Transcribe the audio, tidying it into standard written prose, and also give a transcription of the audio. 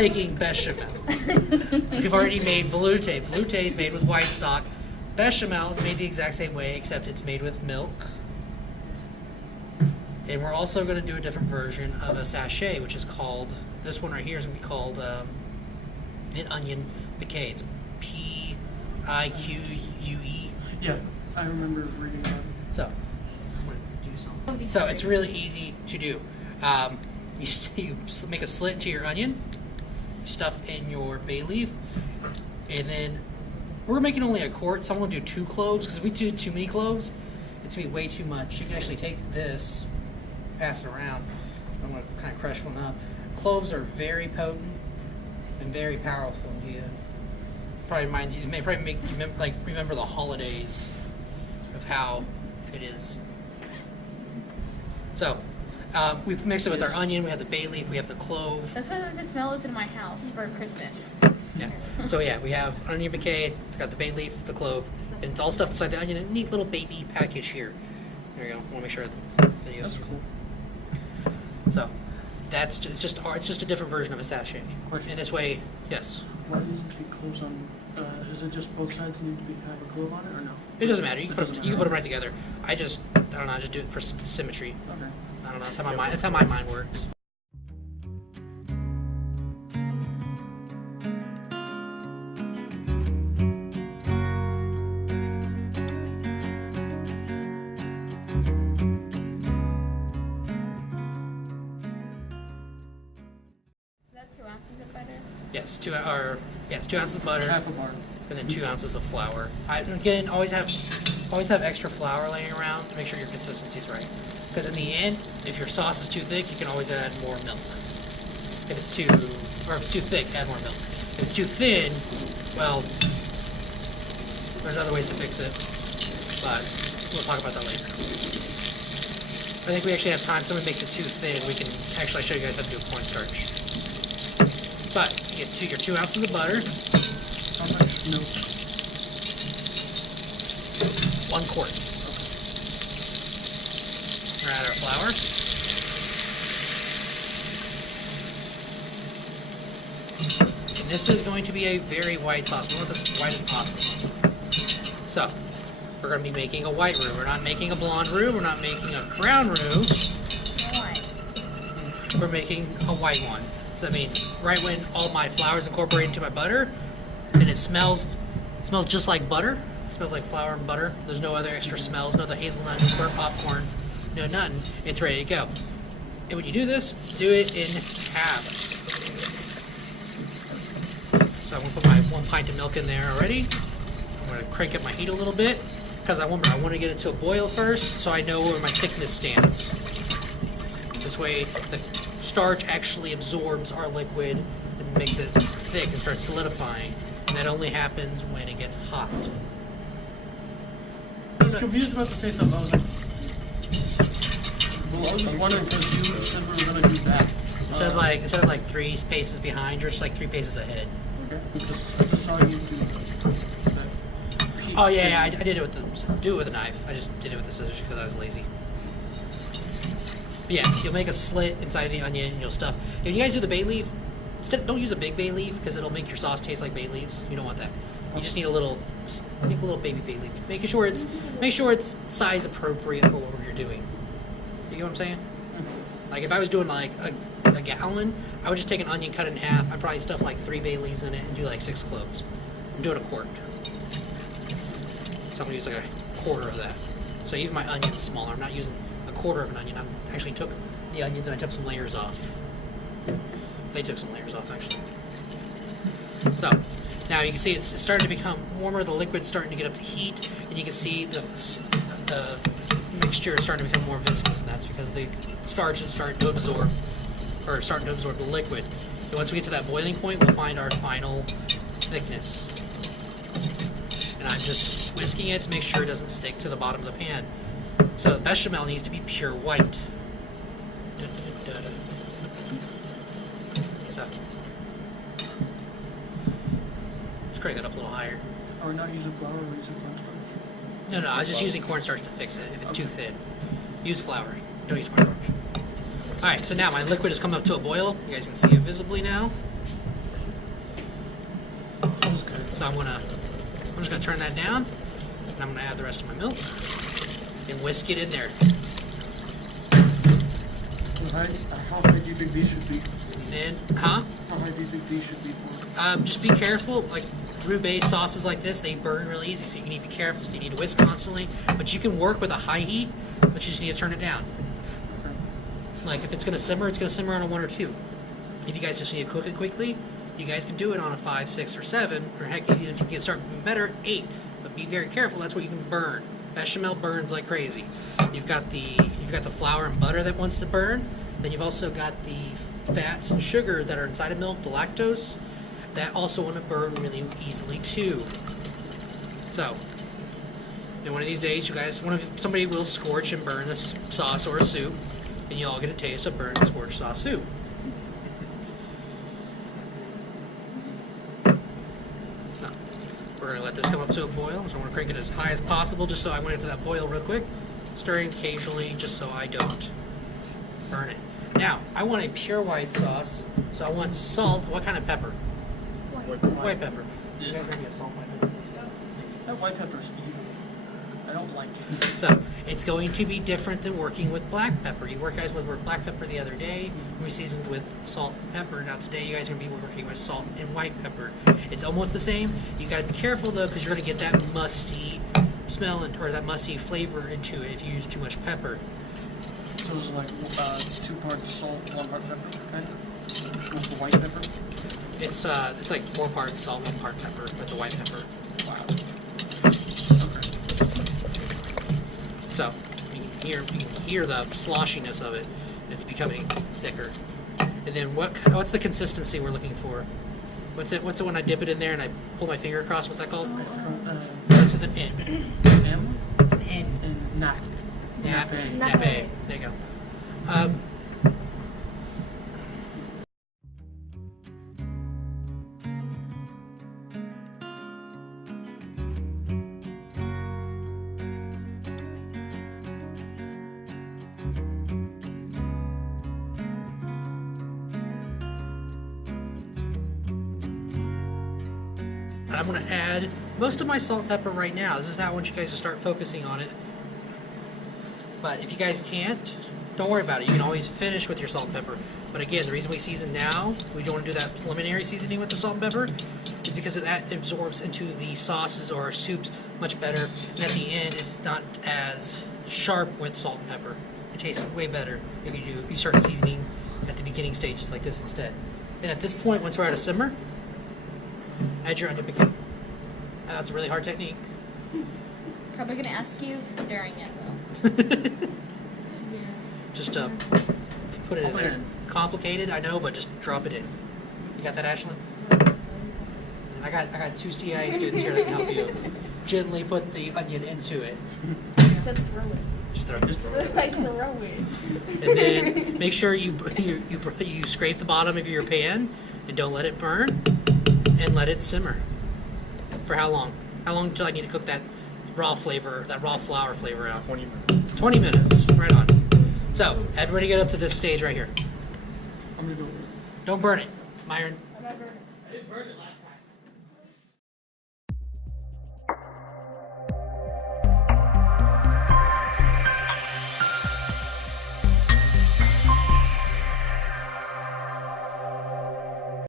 making bechamel. We've already made velouté. Velouté is made with white stock. Bechamel is made the exact same way, except it's made with milk. And we're also going to do a different version of a sachet, which is called, this one right here is going to be called an onion piqué. It's Pique. Yeah, I remember reading about it. So, I'm going to do something. So it's really easy to do. You make a slit into your onion, stuff in your bay leaf, and then we're making only a quart, so I'm going to do 2 cloves, because if we do too many cloves, it's going to be way too much. You can actually take this, pass it around. I'm going to kind of crush one up. Cloves are very potent and very powerful. You probably reminds you, it may probably make you remember the holidays of how it is. So, we've mixed it with our onion, we have the bay leaf, we have the clove. That's why the smell is in my house for Christmas. Yeah. So yeah, we have onion piqué, it's got the bay leaf, the clove, and it's all stuffed inside the onion in a neat little baby package here. There you go. I want to make sure the video is cool. So that's just, it's just a different version of a sachet. Question. In this way, yes. Why does it be cloves on? Is it just both sides need to have a clove on it, or no? It doesn't matter. You can put them right together. I don't know. I just do it for symmetry. Okay. I don't know. That's how my mind. That's how my mind works. That's 2 ounces of butter. Yes, 2 ounces of butter. Half a bar. And then 2 ounces of flour. Again, always have extra flour laying around to make sure your consistency is right. Because in the end, if your sauce is too thick, you can always add more milk. If it's too thick, add more milk. If it's too thin, well, there's other ways to fix it, but we'll talk about that later. I think we actually have time. If someone makes it too thin, we can actually show you guys how to do a cornstarch. But you get your 2 ounces of butter. How much milk? 1 quart. We're gonna add our flour. And this is going to be a very white sauce. We want this as white as possible. So, we're going to be making a white roux. We're not making a blonde roux. We're not making a brown roux. Why? We're making a white one. So that means right when all my flour is incorporated into my butter, and it smells just like butter. It smells like flour and butter. There's no other extra smells, no other hazelnut, or popcorn, no nothing. It's ready to go. And when you do this, do it in halves. So I'm going to put my 1 pint of milk in there already. I'm going to crank up my heat a little bit because I want to get it to a boil first, so I know where my thickness stands. This way, the starch actually absorbs our liquid and makes it thick and starts solidifying. And that only happens when it gets hot. I was confused about to say something. I was like, well, I was just wondering because you said we were going to do that. Instead of like 3 paces behind, you're just like 3 paces ahead. Okay. I just saw you do that. Oh yeah, I did it with a knife. I just did it with the scissors because I was lazy. But yes, you'll make a slit inside the onion and you'll stuff. If you guys do the bay leaf, don't use a big bay leaf because it'll make your sauce taste like bay leaves. You don't want that. You just need just make a little baby bay leaf. Make sure it's size appropriate for what you're doing. You get what I'm saying? Like if I was doing like a gallon, I would just take an onion, cut it in half. I'd probably stuff like 3 bay leaves in it and do like 6 cloves. I'm doing a quart. So I'm gonna use like a quarter of that. So even my onion's smaller. I'm not using a quarter of an onion. I actually took the onions and I took some layers off. They took some layers off actually. So now you can see it's starting to become warmer. The liquid's starting to get up to heat, and you can see the mixture is starting to become more viscous, and that's because the starch is starting to absorb the liquid. And once we get to that boiling point, we'll find our final thickness. And I'm just whisking it to make sure it doesn't stick to the bottom of the pan. So the bechamel needs to be pure white. So let's crank it up a little higher. Are we not using flour, we're using cornstarch? No, I was just using cornstarch to fix it. If it's too thin, use flour. Don't use cornstarch. All right, so now my liquid has come up to a boil. You guys can see it visibly now. So I'm just gonna turn that down, and I'm gonna add the rest of my milk and whisk it in there. How high do you think these should be? And huh? How high do you think these should be for? Just be careful. Like roux-based sauces like this, they burn really easy, so you need to be careful. So you need to whisk constantly. But you can work with a high heat, but you just need to turn it down. Okay. Like if it's gonna simmer, it's gonna simmer on a 1 or 2. If you guys just need to cook it quickly, you guys can do it on a 5, 6, or 7, or heck, if you can start better, 8. But be very careful. That's what you can burn. Bechamel burns like crazy. You've got the flour and butter that wants to burn. Then you've also got the fats and sugar that are inside of milk, the lactose, that also want to burn really easily too. So, and one of these days, you guys, somebody will scorch and burn this sauce or a soup, and you all get a taste of burnt scorched sauce soup. So, we're going to let this come up to a boil. So I'm going to crank it as high as possible, just so I went into that boil real quick, stirring occasionally, just so I don't burn it. Now, I want a pure white sauce, so I want salt. What kind of pepper? White pepper. You guys already have salt, white pepper. That white pepper's evil. I don't like it. So, it's going to be different than working with black pepper. You guys worked black pepper the other day. We seasoned with salt and pepper. Now today you guys are going to be working with salt and white pepper. It's almost the same. You got to be careful though, because you're going to get that musty smell or that musty flavor into it if you use too much pepper. So is it like 2 parts salt, 1 part pepper, right? What's the white pepper? It's like 4 parts salt, 1 part pepper with the white pepper. Wow. Okay. So you can hear the sloshiness of it. It's becoming thicker. And then what's the consistency we're looking for? What's it when I dip it in there and I pull my finger across? What's that called? What's it? An N. M? An N. And nappe. Nappe. There you go. I'm going to add most of my salt and pepper right now. This is how I want you guys to start focusing on it. But if you guys can't, don't worry about it. You can always finish with your salt and pepper. But again, the reason we season now, we don't want to do that preliminary seasoning with the salt and pepper, is because that absorbs into the sauces or soups much better. And at the end, it's not as sharp with salt and pepper. It tastes way better if you start seasoning at the beginning stages like this instead. And at this point, once we're at a simmer, add your onion piquette. That's a really hard technique. Probably gonna ask you during it though. Just put it in there. Complicated, I know, but just drop it in. You got that, Ashlyn? And I got 2 CIA students here that can help you gently put the onion into it. You said throw it. Just throw it. Like throw it. And then make sure you scrape the bottom of your pan and don't let it burn, and let it simmer. For how long? How long until I need to cook that raw flavor, that raw flour flavor out? 20 minutes. 20 minutes, right on. So, everybody get up to this stage right here. I'm gonna go. Don't burn it, Myron. I'm not burning. I didn't burn it last